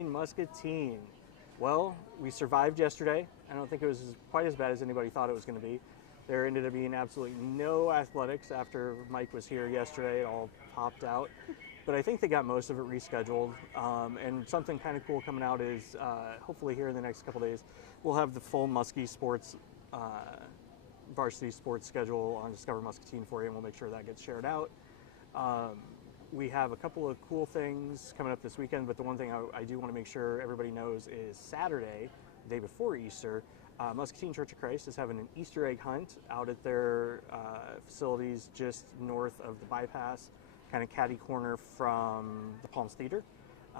Muscatine. Well, we survived yesterday. I don't think it was quite as bad as anybody thought it was going to be. There ended up being absolutely no athletics after Mike was here yesterday. It all popped out. But I think they got most of it rescheduled. And something kind of cool coming out is hopefully here in the next couple days, we'll have the full Muskie sports, varsity sports schedule on Discover Muscatine for you, and we'll make sure that gets shared out. We have a couple of cool things coming up this weekend, but the one thing I do want to make sure everybody knows is Saturday, the day before Easter, Muscatine Church of Christ is having an Easter egg hunt out at their facilities just north of the bypass, kind of catty corner from the Palms Theater.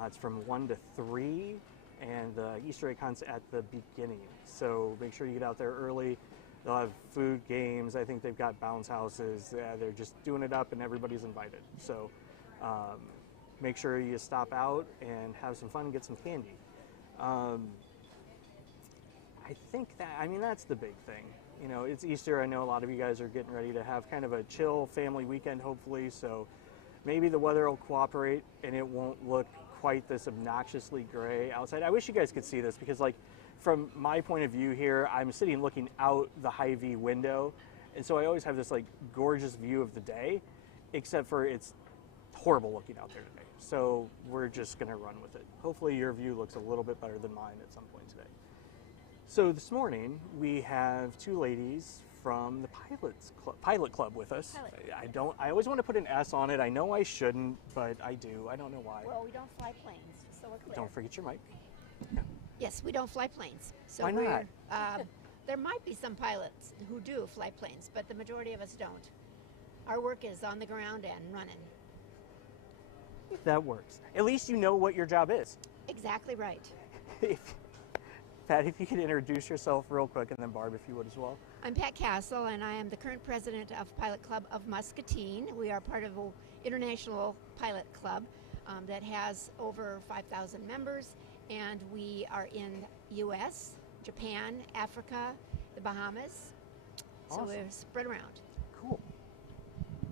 It's from 1 to 3, and the Easter egg hunt's at the beginning. So make sure you get out there early. They'll have food, games. I think they've got bounce houses. They're just doing it up, and everybody's invited. So make sure you stop out and have some fun and get some candy. I think that's the big thing. You know, it's Easter. I know a lot of you guys are getting ready to have kind of a chill family weekend, hopefully. So maybe the weather will cooperate and it won't look quite this obnoxiously gray outside. I wish you guys could see this because, like, from my point of view here, I'm sitting looking out the Hy-Vee window, and so I always have this like gorgeous view of the day, except for it's horrible looking out there today. So we're just gonna run with it. Hopefully your view looks a little bit better than mine at some point today. So this morning we have two ladies from the Pilot Club with us. I always want to put an S on it. I know I shouldn't, but I do. I don't know why. Well, we don't fly planes, so we're clear. Don't forget your mic. Yes, we don't fly planes. So why not? There might be some pilots who do fly planes, but the majority of us don't. Our work is on the ground and running. That works. At least you know what your job is. Exactly right. Pat, if you could introduce yourself real quick, and then Barb, if you would as well. I'm Pat Castle, and I am the current president of Pilot Club of Muscatine. We are part of an international pilot club that has over 5,000 members, and we are in U.S., Japan, Africa, the Bahamas. Awesome. So we're spread around. Cool.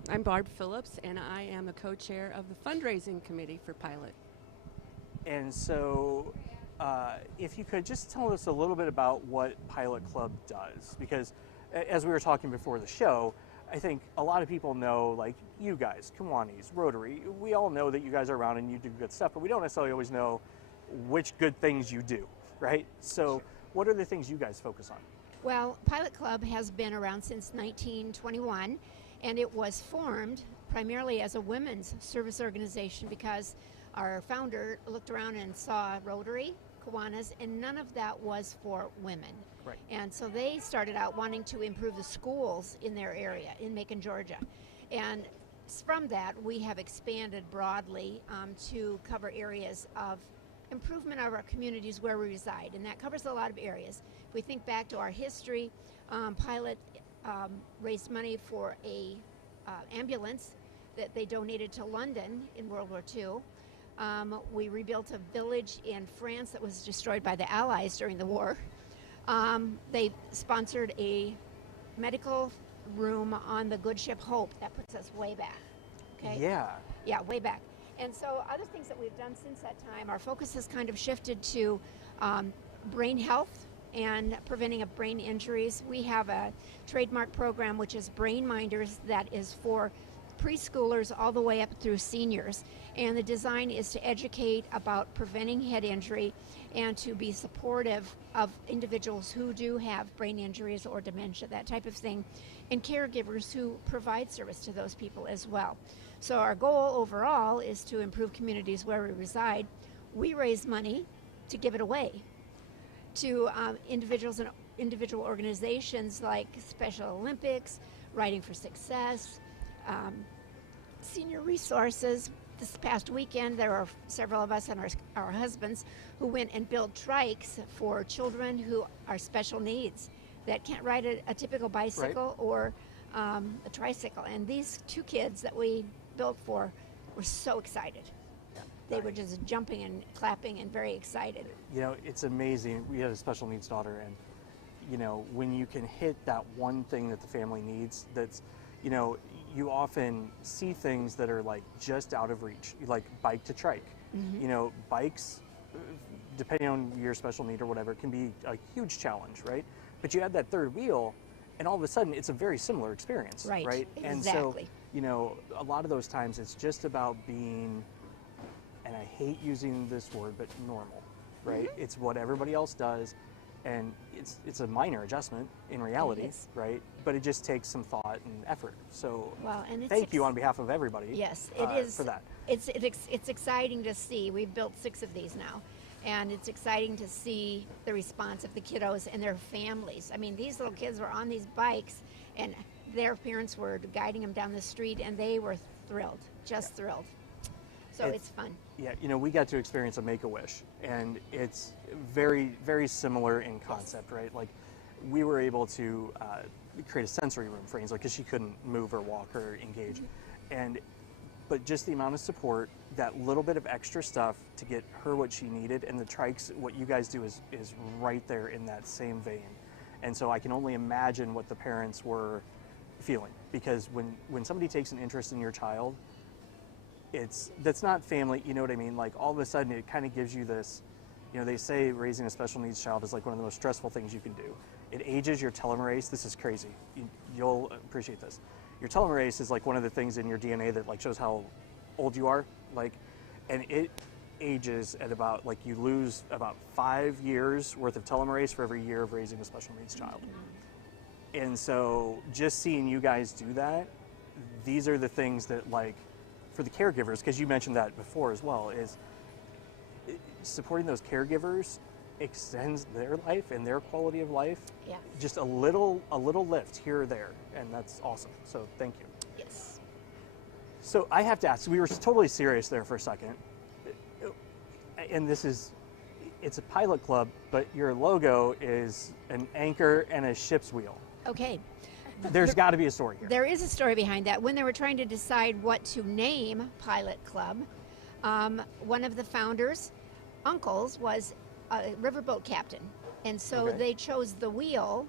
I'm Barb Phillips, and I am the co-chair of the fundraising committee for Pilot. And so if you could just tell us a little bit about what Pilot Club does, because as we were talking before the show, I think a lot of people know, like you guys, Kiwanis, Rotary, we all know that you guys are around and you do good stuff, but we don't necessarily always know which good things you do, right? So what are the things you guys focus on? Well, Pilot Club has been around since 1921, and it was formed primarily as a women's service organization because our founder looked around and saw Rotary, Kiwanis, and none of that was for women. Right. And so they started out wanting to improve the schools in their area, in Macon, Georgia. And from that, we have expanded broadly to cover areas of improvement of our communities where we reside, and that covers a lot of areas. If we think back to our history, Pilot raised money for a ambulance that they donated to London in World War II. We rebuilt a village in France that was destroyed by the Allies during the war. They sponsored a medical room on the good ship Hope. That puts us way back. Okay? Yeah, way back. And so other things that we've done since that time, our focus has kind of shifted to brain health and preventing of brain injuries. We have a trademark program which is Brain Minders that is for preschoolers all the way up through seniors. And the design is to educate about preventing head injury and to be supportive of individuals who do have brain injuries or dementia, that type of thing, and caregivers who provide service to those people as well. So our goal overall is to improve communities where we reside. We raise money to give it away to individuals and individual organizations like Special Olympics, Writing for Success, Senior Resources. This past weekend, there are several of us and our husbands who went and built trikes for children who are special needs that can't ride a typical bicycle or a tricycle. And these two kids that we built for were so excited. They were just jumping and clapping and very excited. You know, it's amazing. We have a special needs daughter, and you know, when you can hit that one thing that the family needs, that's, you know, you often see things that are like just out of reach, like bike to trike. You know, bikes depending on your special need or whatever, can be a huge challenge, right? But you add that third wheel, and all of a sudden it's a very similar experience, Right, right? And so, you know, a lot of those times it's just about being, and I hate using this word, but normal, right? It's what everybody else does, and it's a minor adjustment in reality, right? But it just takes some thought and effort. So Well, and it's thank you on behalf of everybody. Yes, it is. For that. It's exciting to see. We've built 6 of these now, and it's exciting to see the response of the kiddos and their families. I mean, these little kids were on these bikes, and their parents were guiding them down the street, and they were thrilled, just thrilled. So it's fun. Yeah, you know, we got to experience a Make-A-Wish, and it's very, very similar in concept, right? Like, we were able to create a sensory room for Ainsley because she couldn't move or walk or engage. But just the amount of support, that little bit of extra stuff to get her what she needed, and the trikes, what you guys do is right there in that same vein. And so I can only imagine what the parents were feeling, because when somebody takes an interest in your child, that's not family, you know what I mean? Like, all of a sudden it kind of gives you this, you know, they say raising a special needs child is like one of the most stressful things you can do. It ages your telomerase. This is crazy. You'll appreciate this. Your telomerase is like one of the things in your DNA that like shows how old you are, like, and it ages at about, like, you lose about 5 years worth of telomerase for every year of raising a special needs child. And so just seeing you guys do that, these are the things that, like, for the caregivers, because you mentioned that before as well, is supporting those caregivers extends their life and their quality of life. Yeah. Just a little lift here or there, and that's awesome. So thank you. Yes. So I have to ask, we were totally serious there for a second, and it's a pilot club, but your logo is an anchor and a ship's wheel. Okay. There's got to be a story here. There is a story behind that. When they were trying to decide what to name Pilot Club, one of the founders' uncles was a riverboat captain. And so they chose the wheel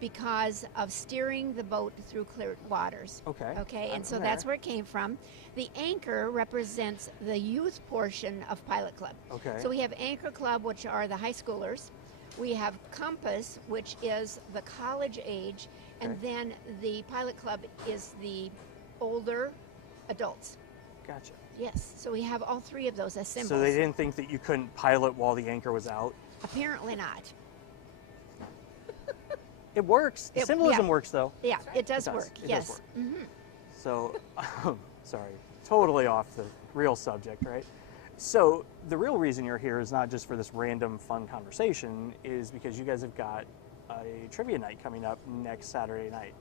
because of steering the boat through clear waters. Okay, and so that's where it came from. The anchor represents the youth portion of Pilot Club. So we have Anchor Club, which are the high schoolers. We have Compass, which is the college age. And then the Pilot Club is the older adults. Gotcha. Yes, so we have all 3 of those as symbols. So they didn't think that you couldn't pilot while the anchor was out? Apparently not. It works. The symbolism works, though. Yeah, it does work. It Yes. does work. So, sorry, totally off the real subject, right? So the real reason you're here is not just for this random fun conversation, is because you guys have got a trivia night coming up next Saturday night.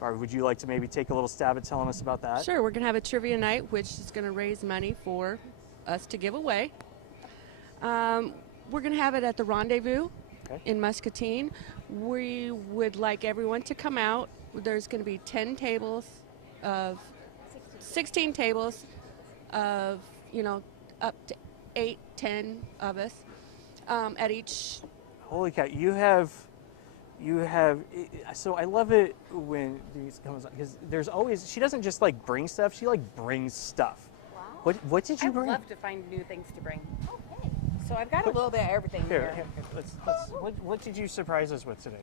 Barb, would you like to maybe take a little stab at telling us about that? Sure, we're going to have a trivia night, which is going to raise money for us to give away. We're going to have it at the Rendezvous in Muscatine. We would like everyone to come out. There's going to be 16 tables of, you know, up to 8, 10 of us at each. Holy cow, you have, so I love it when these comes on, because there's always, she doesn't just like bring stuff, she like brings stuff. Wow. What did you bring? I love to find new things to bring. Okay. So I've got a little bit of everything here. What did you surprise us with today?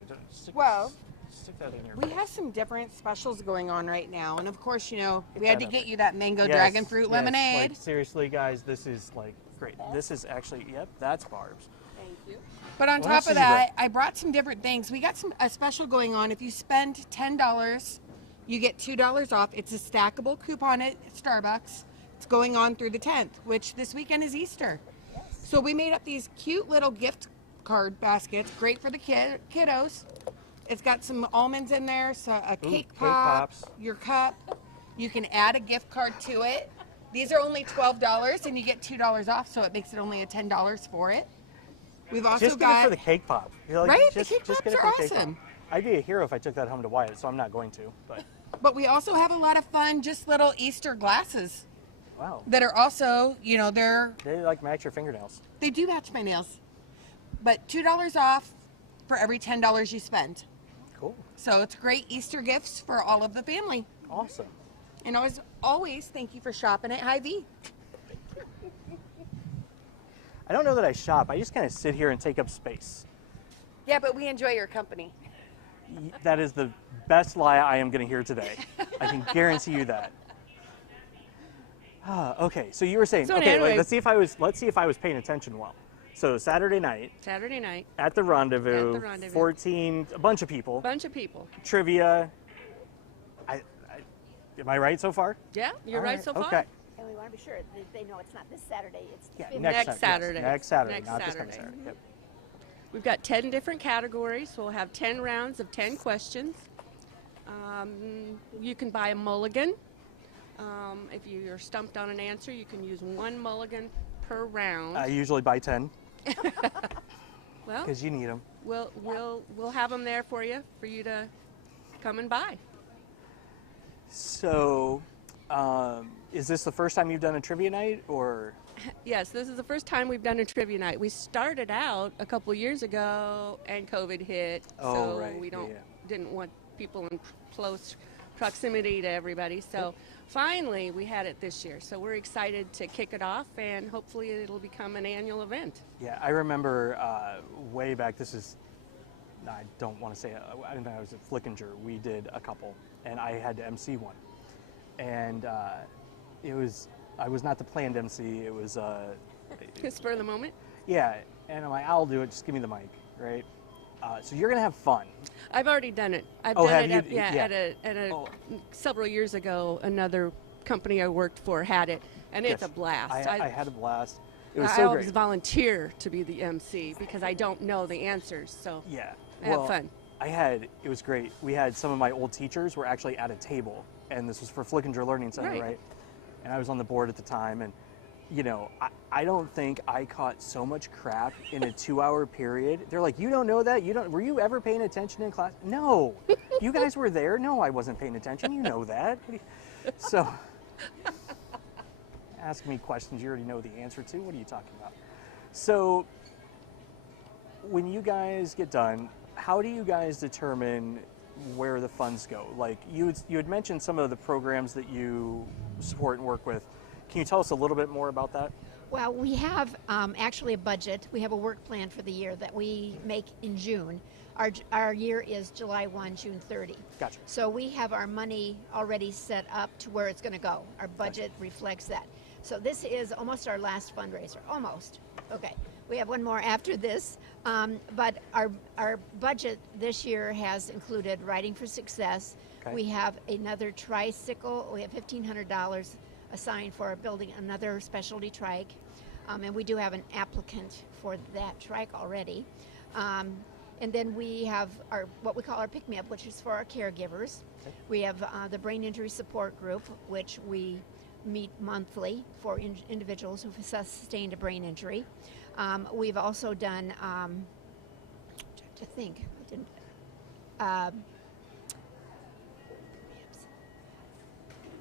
Stick that in your We have some different specials going on right now. And of course, you know, we had to get you that mango dragon fruit lemonade. Like, seriously, guys, this is like great. This is actually, that's Barb's. Thank you. But on top of that, I brought some different things. We got a special going on. If you spend $10, you get $2 off. It's a stackable coupon at Starbucks. It's going on through the 10th, which this weekend is Easter. Yes. So we made up these cute little gift card baskets, great for the kiddos. It's got some almonds in there, so a cake pop, your cup. You can add a gift card to it. These are only $12, and you get $2 off, so it makes it only a $10 for it. We've also just get it for the cake pop. Like, right? Just, the cake just pops get it are for the cake awesome. pop. I'd be a hero if I took that home to Wyatt, so I'm not going to. But we also have a lot of fun, just little Easter glasses. Wow. That are also, you know, they like match your fingernails. They do match my nails. But $2 off for every $10 you spend. Cool. So it's great Easter gifts for all of the family. Awesome. And always thank you for shopping at Hy-Vee. I don't know that I shop. I just kind of sit here and take up space. Yeah, but we enjoy your company. That is the best lie I am going to hear today. I can guarantee you that. Okay, so you were saying, okay, anyway, let's see if I was paying attention well. So Saturday night at the Rendezvous, 14, a bunch of people. Trivia. Am I right so far? Yeah, you're right so far. Okay. And we want to be sure that they know it's not this Saturday, it's the 15th. Next Saturday. Yes, next Saturday, not this coming Saturday. Yep. We've got 10 different categories. We'll have 10 rounds of 10 questions. You can buy a mulligan. If you're stumped on an answer, you can use 1 mulligan per round. I usually buy 10. Well, because you need them. We'll have them there for you to come and buy. So, is this the first time you've done a trivia night, or? Yes, this is the first time we've done a trivia night. We started out a couple years ago, and COVID hit, so right. we didn't want people in close proximity to everybody. So finally, we had it this year. So we're excited to kick it off, and hopefully it'll become an annual event. Yeah, I remember way back. I don't want to say. I think I was at Flickinger. We did a couple, and I had to MC one, and I was not the planned MC. It was spur of the moment. Yeah, and I'm like, I'll do it. Just give me the mic, right? So you're gonna have fun. I've already done it. I've done it at several years ago. Another company I worked for had it, and it's a blast. I had a blast. It was I so always great. volunteer to be the MC because I don't know the answers. So yeah, I have fun. It was great. We had some of my old teachers were actually at a table, and this was for Flickinger Learning Center, right? And I was on the board at the time, and you know, I don't think I caught so much crap in a 2-hour period. They're like, you don't know that? Were you ever paying attention in class? No. You guys were there? No, I wasn't paying attention. You know that. So, ask me questions you already know the answer to. What are you talking about? So, when you guys get done, how do you guys determine where the funds go? Like, you had mentioned some of the programs that you support and work with. Can you tell us a little bit more about that? Well, we have actually a budget. We have a work plan for the year that we make in June. Our year is July 1, June 30. Gotcha. So we have our money already set up to where it's going to go. Our budget reflects that. So this is almost our last fundraiser. Almost. Okay. We have one more after this. But our budget this year has included Riding for Success. Okay. We have another tricycle. We have $1,500 assigned for building another specialty trike, and we do have an applicant for that trike already. And then we have what we call our pick-me-up, which is for our caregivers. Okay. We have the brain injury support group, which we meet monthly for individuals who've sustained a brain injury. We've also done,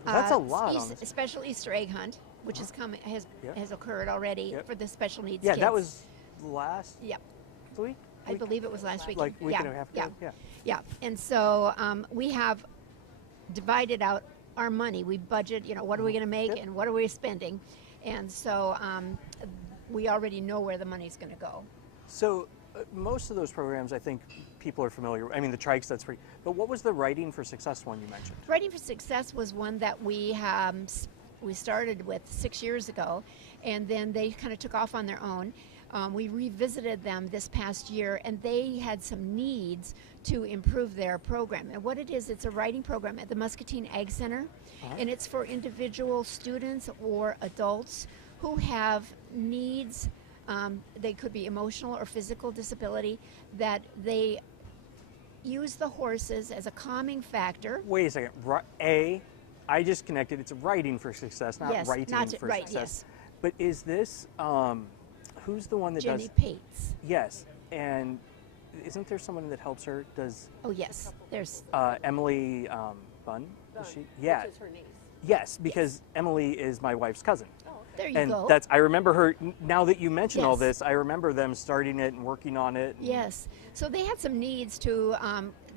that's a lot. Special Easter egg hunt, which has occurred already for the special needs kids. Yeah, that was last week? I believe it was last week. Like a week and a half ago? Yeah. And so we have divided out our money. We budget, what are we going to make and what are we spending? And so we already know where the money's going to go. So most of those programs, I think people are familiar. I mean, the trikes, that's free. But what was the Riding for Success one you mentioned? Riding for Success was one that we started with 6 years ago, and then they kind of took off on their own. We revisited them this past year, and they had some needs to improve their program. And what it is, it's a riding program at the Muscatine Ag Center, and it's for individual students or adults who have needs. They could be emotional or physical disability, that they use the horses as a calming factor. Wait a second. I just connected. It's Riding for Success, not Writing for Success. Yes. But is this, who's the one that Jenny does? Pates. Yes. And isn't there someone that helps her? Oh, yes. There's Emily Bunn? Is she? Yeah. Which is her niece. Yes, because Emily is my wife's cousin. There you go. And I remember her, now that you mention all this, I remember them starting it and working on it. Yes. So they had some needs to,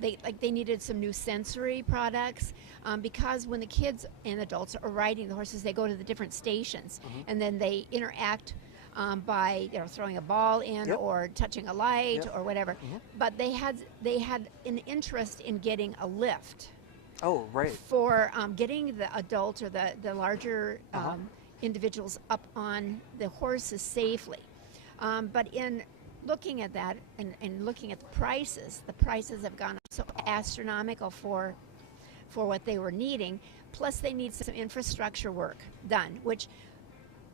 they needed some new sensory products, because when the kids and adults are riding the horses, they go to the different stations, and then they interact by throwing a ball in or touching a light or whatever. But they had an interest in getting a lift. Oh, right. For getting the adult or the larger individuals up on the horses safely. But in looking at that and looking at the prices have gone up so astronomical for what they were needing. Plus, they need some infrastructure work done, which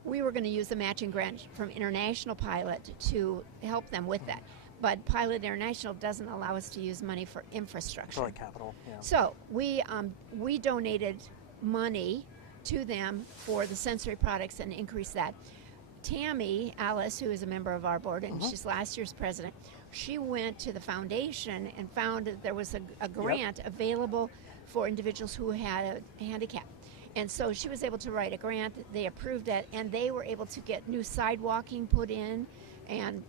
we were going to use the matching grant from International Pilot to help them with that. But Pilot International doesn't allow us to use money for infrastructure. For like capital, yeah. So we donated money to them for the sensory products and increased that. Tammy Alice, who is a member of our board, and she's last year's president, she went to the foundation and found that there was a grant available for individuals who had a handicap. And so she was able to write a grant, they approved it, and they were able to get new sidewalking put in and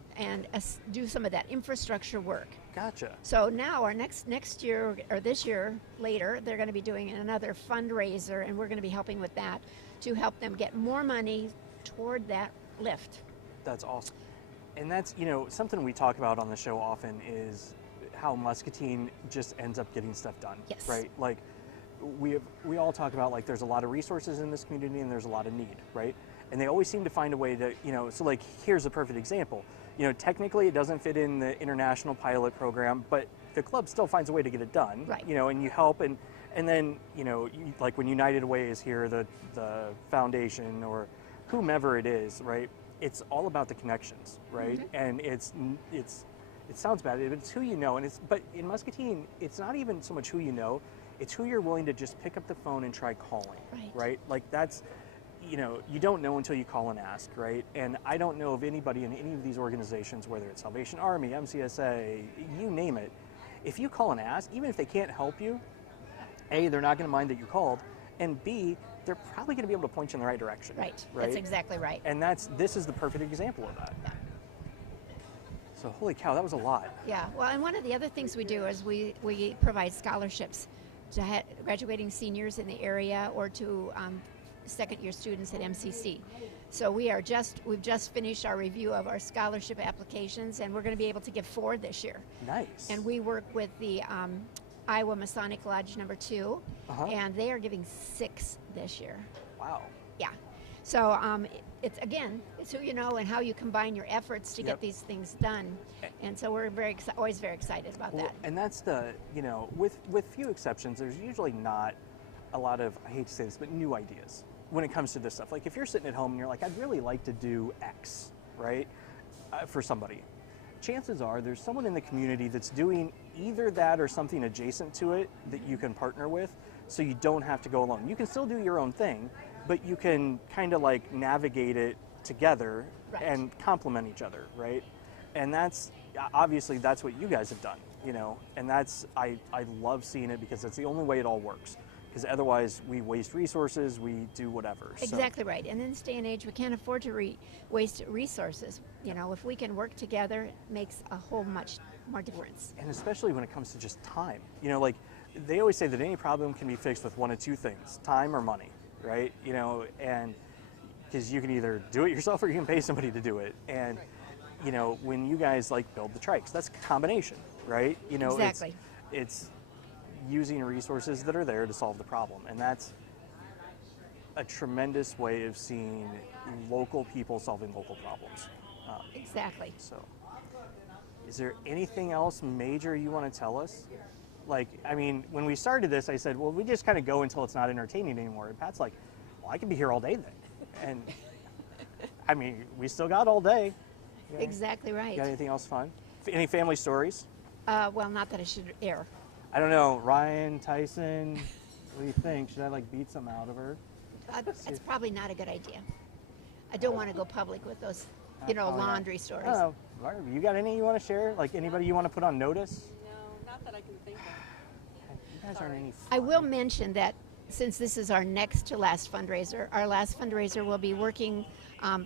do some of that infrastructure work. Gotcha. So now our next year, or this year later, they're going to be doing another fundraiser, and we're going to be helping with that to help them get more money toward that lift. That's awesome. And that's, something we talk about on the show often is how Muscatine just ends up getting stuff done. Yes. Right? Like, we all talk about, like, there's a lot of resources in this community and there's a lot of need, right? And they always seem to find a way to, so like, here's a perfect example. Technically it doesn't fit in the International Pilot Program, but the club still finds a way to get it done. Right. And you help, and then, like when United Way is here, the foundation or whomever it is, right? It's all about the connections, right? And it sounds bad, but it's who you know, but in Muscatine, it's not even so much who you know, it's who you're willing to just pick up the phone and try calling, right? Like that's, you don't know until you call and ask, right? And I don't know of anybody in any of these organizations, whether it's Salvation Army, MCSA, you name it, if you call and ask, even if they can't help you, A, they're not going to mind that you called, and B, they're probably going to be able to point you in the right direction. Right. That's exactly right. And this is the perfect example of that. Yeah. So holy cow, that was a lot. Yeah. Well, and one of the other things we do is we provide scholarships to graduating seniors in the area or to second-year students at MCC. So we've just finished our review of our scholarship applications, and we're going to be able to give 4 this year. Nice. And we work with the Iowa Masonic Lodge number 2, and they are giving 6 this year. Wow. Yeah. So it's who you know and how you combine your efforts to get these things done. And so we're always very excited about that. And that's with few exceptions, there's usually not a lot of, I hate to say this, but new ideas when it comes to this stuff. Like if you're sitting at home and you're like, I'd really like to do X, right, for somebody. Chances are there's someone in the community that's doing either that or something adjacent to it that you can partner with, so you don't have to go alone. You can still do your own thing, but you can kind of like navigate it together and complement each other, right? And that's obviously that's what you guys have done, and that's I love seeing it because that's the only way it all works. Because otherwise we waste resources, we do whatever. Exactly right. And in this day and age, we can't afford to waste resources. If we can work together, it makes a whole much more difference. And especially when it comes to just time. Like they always say that any problem can be fixed with one of 2 things, time or money, right? And because you can either do it yourself or you can pay somebody to do it. And, when you guys like build the trikes, that's a combination, right? Exactly. It's using resources that are there to solve the problem, and that's a tremendous way of seeing local people solving local problems. Exactly. So, is there anything else major you want to tell us? Like, I mean, when we started this, I said, well, we just kind of go until it's not entertaining anymore. And Pat's like, well, I could be here all day then. And I mean, we still got all day. Exactly right. You got anything else fun? Any family stories? Well, not that I should air. I don't know, Ryan, Tyson, what do you think? Should I like beat something out of her? That's probably not a good idea. I don't want to go public with those, laundry stories. Oh, you got any you want to share? Like anybody you want to put on notice? No, not that I can think of. You guys aren't any fun. I will mention that since this is our next to last fundraiser, our last fundraiser will be working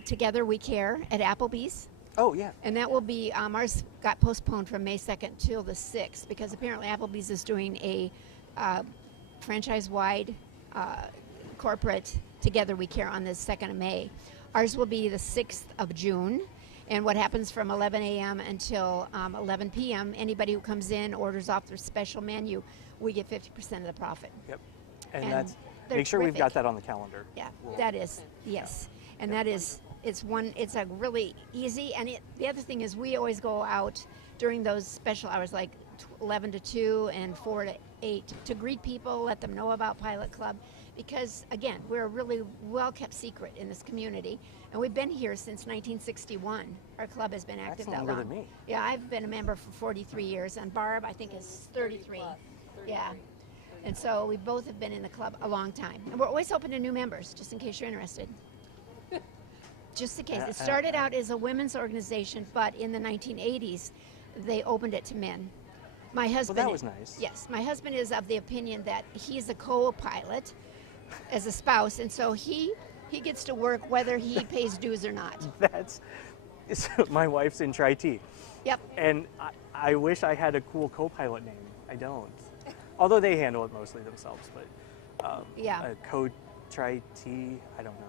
Together We Care at Applebee's. Oh, yeah. And that will be, ours got postponed from May 2nd till the 6th because apparently Applebee's is doing a franchise-wide corporate Together We Care on the 2nd of May. Ours will be the 6th of June. And what happens from 11 a.m. until 11 p.m., anybody who comes in, orders off their special menu, we get 50% of the profit. Yep. And And that's, they're make sure we've got terrific. that on the calendar. Yeah, that is, yes. And that is, it's a really easy, and the other thing is we always go out during those special hours like 11 to 2 and 4 to 8 to greet people, let them know about Pilot Club, because again, we're a really well-kept secret in this community, and we've been here since 1961. Our club has been active That's that longer long. than me. Yeah, I've been a member for 43 years, and Barb, I think, is 33. Yeah. And so we both have been in the club a long time. And we're always open to new members, just in case you're interested. Just in case. It started out as a women's organization, but in the 1980s, they opened it to men. My husband. Well, that was nice. Yes, my husband is of the opinion that he's a co-pilot as a spouse, and so he gets to work whether he pays dues or not. My wife's in Tri-T. Yep. And I wish I had a cool co-pilot name. I don't. Although they handle it mostly themselves, but Yeah. a co-Tri-T, I don't know.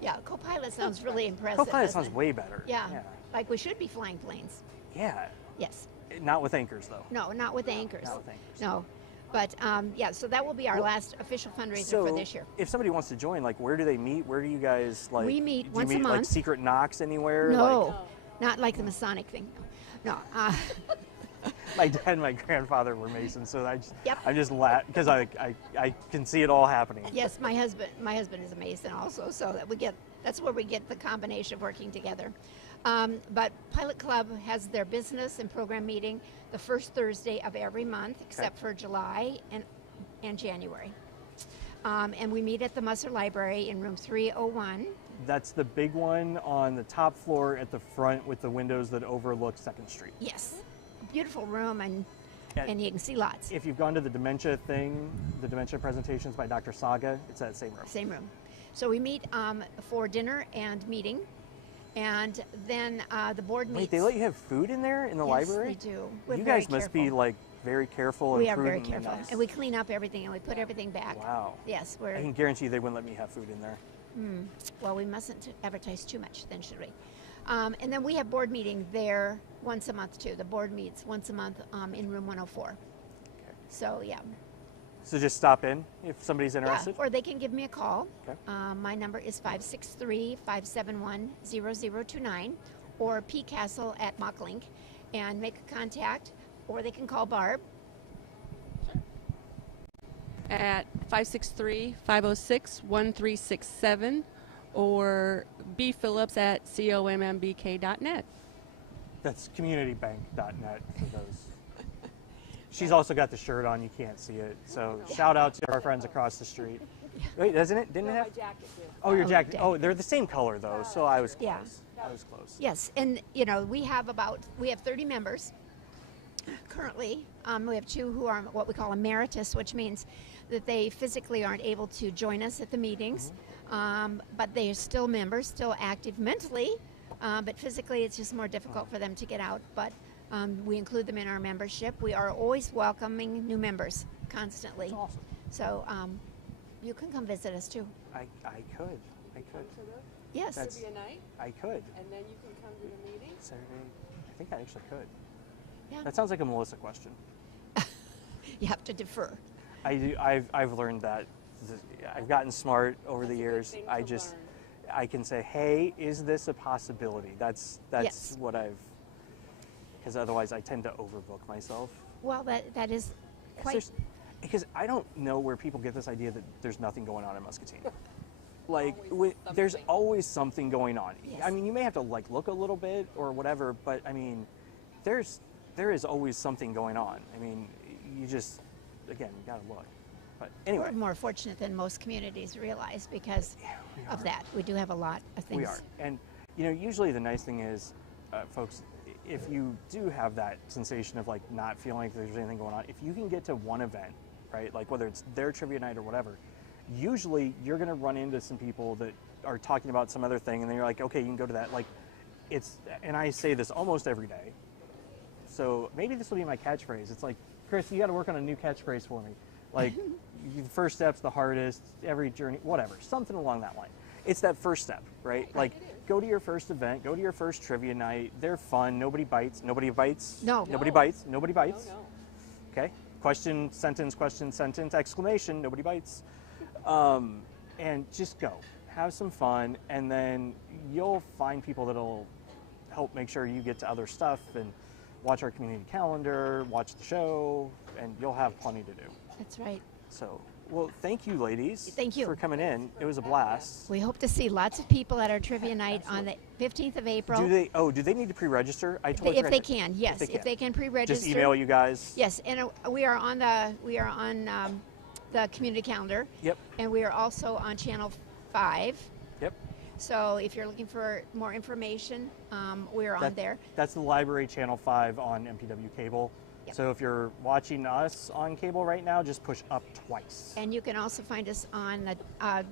Yeah, co-pilot sounds really impressive. Co-pilot doesn't sounds it? way better. Yeah. Like we should be flying planes. Yeah. Yes. Not with anchors, though. No, not with anchors. Not with anchors. No. But yeah, so that will be our last official fundraiser So, for this year. if somebody wants to join, like, where do they meet? Where do you guys, like... We meet do you once a meet, like, month. secret knocks anywhere? No, not like the Masonic thing. No. My dad and my grandfather were Masons, so Yep. I'm just because I can see it all happening. Yes, my husband is a Mason also, so that's where we get the combination of working together. But Pilot Club has their business and program meeting the first Thursday of every month, except for July and January. And we meet at the Musser Library in room 301. That's the big one on the top floor at the front with the windows that overlook 2nd Street. Yes, a beautiful room, and you can see lots. If you've gone to the dementia thing, the dementia presentations by Dr. Saga, it's that same room. Same room. So we meet for dinner and meeting, and then the board meets. Wait, they let you have food in there in the library? Yes, they do. We're you very guys must careful. be like very careful and We are very prudent careful, nice. and we clean up everything, and we put everything back. Wow. Yes, I can guarantee you they wouldn't let me have food in there. well, we mustn't advertise too much, then, should we? And then we have board meeting there once a month too. The board meets once a month in room 104. Okay. So yeah. So just stop in if somebody's Yeah, interested? or they can give me a call. Okay. My number is 563-571-0029, or pcastle@mocklink, and make a contact, or they can call Barb. At 563-506-1367 or bphillips@commmbk.net. That's communitybank.net for those. She's also got the shirt on. You can't see it. So shout out to our friends across the street. Wait, doesn't it? Didn't it have? Oh, your jacket. Oh, they're the same color though. So I was close. Yeah. I was close. Yes, and we have 30 members currently. We have 2 who are what we call emeritus, which means that they physically aren't able to join us at the meetings, but they are still members, still active mentally, but physically it's just more difficult for them to get out. But we include them in our membership. We are always welcoming new members constantly. That's awesome. So you can come visit us too. I could. Yes. That's- a night, I could. and then you can come to the meeting. Saturday. I think I actually could. Yeah. That sounds like a Melissa question. You have to defer. I've learned that. I've gotten smart over the years. I can say, hey, is this a possibility? That's Yes. what because otherwise I tend to overbook myself. Well, that is quite. Because I don't know where people get this idea that there's nothing going on in Muscatine. Like, there's always something going on. Yes. I mean, you may have to like look a little bit or whatever, but I mean, there is always something going on. I mean, you just, again, you gotta look. But anyway. We're more fortunate than most communities realize because of that. We do have a lot of things. We are. And, usually the nice thing is, folks, if you do have that sensation of like not feeling like there's anything going on, if you can get to one event, right, like whether it's their trivia night or whatever, usually you're going to run into some people that are talking about some other thing and then you're like, okay, you can go to that. Like, and I say this almost every day. So maybe this will be my catchphrase. It's like, Chris, you got to work on a new catchphrase for me. Like, the first step's the hardest, every journey, whatever, something along that line. it's that first step, right? Like, go to your first event, go to your first trivia night. They're fun. Nobody bites. Nobody bites. No. Nobody bites. Nobody No, bites. no. Okay. Question, sentence, exclamation. Nobody bites. And just go. Have some fun, and then you'll find people that'll help make sure you get to other stuff and watch our community calendar, watch the show, and you'll have plenty to do. That's right. So, well, thank you, ladies. Thank you. for coming in. It was a blast. We hope to see lots of people at our trivia night on the 15th of April. Do they need to pre-register? I totally If they forgot. can, yes. If they can pre-register. Just email you guys. Yes, and we are on the community calendar. Yep. And we are also on Channel 5. Yep. So if you're looking for more information, we're on there. That's the Library Channel 5 on MPW cable. Yep. So if you're watching us on cable right now, just push up twice. And you can also find us on the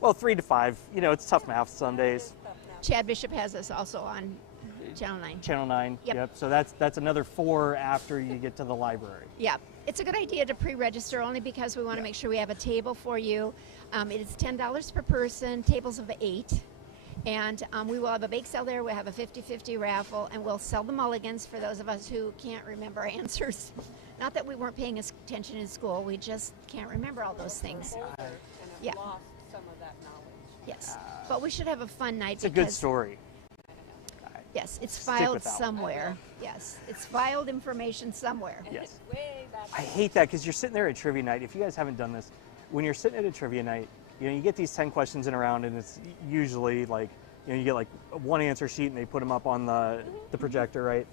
Well, 3 to 5. You know, it's tough math some days. Chad Bishop has us also on Channel 9. Channel 9. Yep. So that's another 4 after you get to the library. Yeah, it's a good idea to pre-register only because we want to make sure we have a table for you. It is $10 per person, tables of 8. And we will have a bake sale there. We'll have a 50-50 raffle, and we'll sell the mulligans for those of us who can't remember answers. Not that we weren't paying attention in school, we just can't remember all those things. Yeah. Lost some of that knowledge. Yes, but we should have a fun night. It's a good story. Yes, it's Stick filed with that one. somewhere. Yes, it's filed information somewhere. Yes. Way back. I hate that because you're sitting there at trivia night. If you guys haven't done this, when you're sitting at a trivia night, you know, you get these 10 questions in a round, and it's usually like, you know, you get like one answer sheet and they put them up on the projector, right?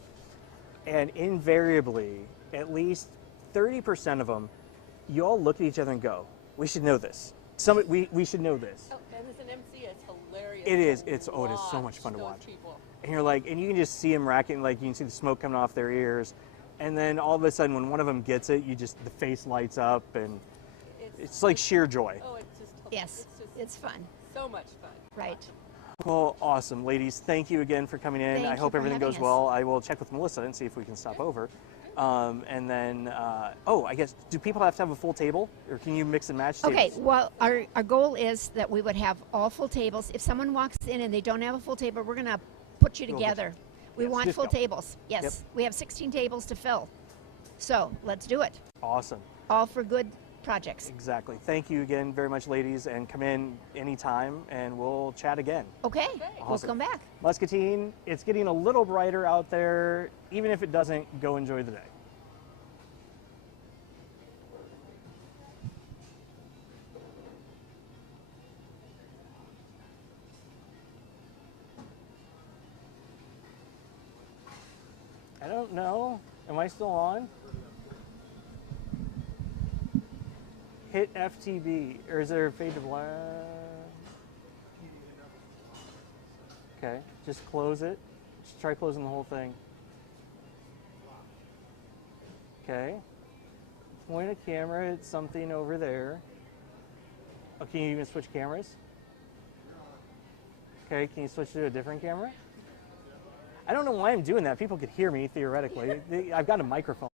And invariably, at least 30% of them, you all look at each other and go, we should know this. We should know this. Oh, and as an MC, it's hilarious. It is. to It is so much fun to those watch. people. And you're like, and you can just see them racking, like you can see the smoke coming off their ears. And then all of a sudden, when one of them gets it, the face lights up, and it's like sheer joy. Oh, it's just. Yes, It's just it's fun. so much fun. Right. Well, awesome. Ladies, thank you again for coming in. Thank I you hope for everything having goes us. well. I will check with Melissa and see if we can stop over. And then, I guess, do people have to have a full table, or can you mix and match tables? Okay, well, our goal is that we would have all full tables. If someone walks in and they don't have a full table, we're going to put you We'll together. We Yes, want just full go. tables. Yes, Yep. we have 16 tables to fill. So let's do it. Awesome. All for good projects. Exactly. Thank you again very much, ladies, and come in anytime, and we'll chat again. Okay, we'll Awesome. come back. Muscatine, it's getting a little brighter out there. Even if it doesn't, go enjoy the day. I don't know. Am I still on? Hit FTB, or is there a fade to black? Okay, just close it. Just try closing the whole thing. Okay. Point a camera at something over there. Oh, can you even switch cameras? Okay, can you switch to a different camera? I don't know why I'm doing that. People could hear me, theoretically. I've got a microphone.